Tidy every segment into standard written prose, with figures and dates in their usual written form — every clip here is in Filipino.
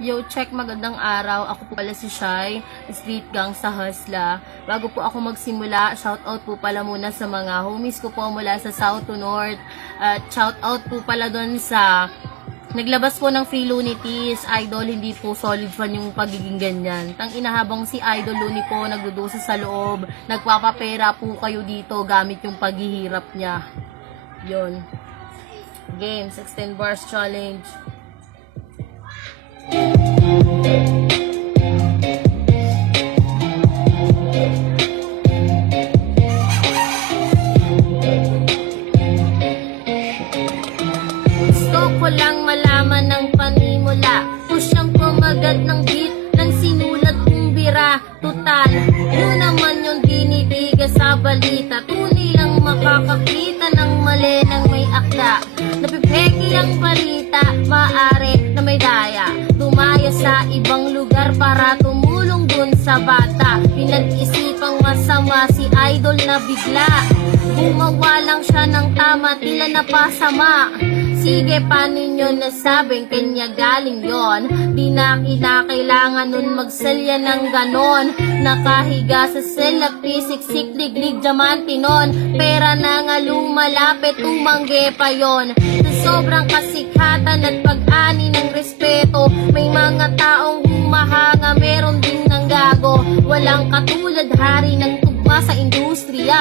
Yo, check, magandang araw. Ako po pala si Shai, street gang sa Hustla. Bago po ako magsimula, shoutout po pala muna sa mga homies ko po mula sa South to North. At shoutout po pala doon sa naglabas po ng Free Loonities. Idol, hindi po solid fan yung pagiging ganyan. Tang inahabang si Idol Looney po nagdudusa sa loob, nagpapapera po kayo dito gamit yung paghihirap niya. Yon. Game, 16 bars challenge. Gusto ko lang malaman ng panimula, pusyang kumagat ng beat ng sinulat kong bira. Tutal, yun naman yung dinitiga sa balita. Tunay lang makakakita ng mali ng may akda. Napipeki ang balita, maaari na may daya. Tumaya sa ibang lugar para tumulong dun sa bata. Pinag-isipang masama si Idol na bigla. Gumawa lang siya ng tama, tila napasama. Sige, paano nyo nasabing kanya galing yon? Di na kinakailangan nun magsalya ng ganon. Nakahiga sa sela, pisik-sik, liglig, diamante nun. Pera na nga lumalapit, tumangge pa yon. Sa sobrang kasikatan at pag-ani ng respeto, may mga taong humahanga, meron ding nanggago. Walang katulad, hari ng tugma sa industriya.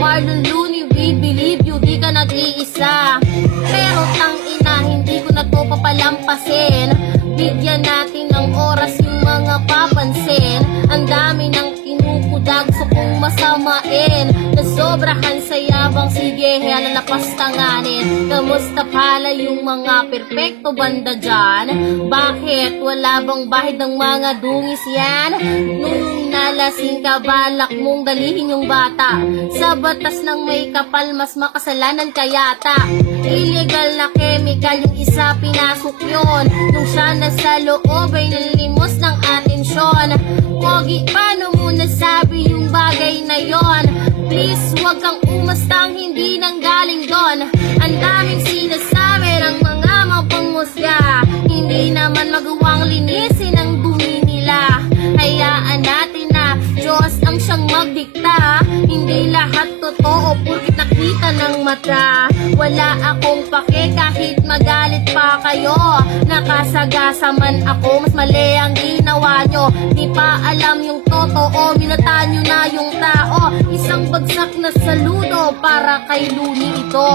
Marlon Looney, we believe you, di ka nag-iisa. Pero tangina, hindi ko na to papalampasin. Bigyan natin ng oras yung mga papansin. Ang dami ng kinukudag, gusto kong masamain. Nasobrahan sa yabang, sige, halalapas tanganin. Kamusta pala yung mga perpekto banda dyan? Bakit wala bang bahid ng mga dungis yan? Nung nalasing ka, balak mong dalihin yung bata. Sa batas ng may kapal, mas makasalanan ka yata. Illegal na chemical, yung isa pinasok yon. Nung siya nasa loob ay nalimos ng atensyon. Pogi, paano mo nasabi yung bagay na yon? Please, wag kang umastang hindi nang galing doon. Ang daming sinasabi ng mga mapangmusga, hindi naman magawang linisin ang dumi nila. Hayaan natin na Diyos ang siyang magdikta. Hindi lahat totoo purkit nakita ng mata. Wala akong pake kahit magalit pa kayo. Nakasagasa man ako, mas mali ang ginawa nyo. Di pa alam yung totoo, minata nyo na yung tao. Isang bagsak na saludo para kay Looney ito.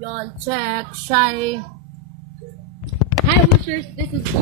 Yon, check, Shai. Hi, Wishers. This is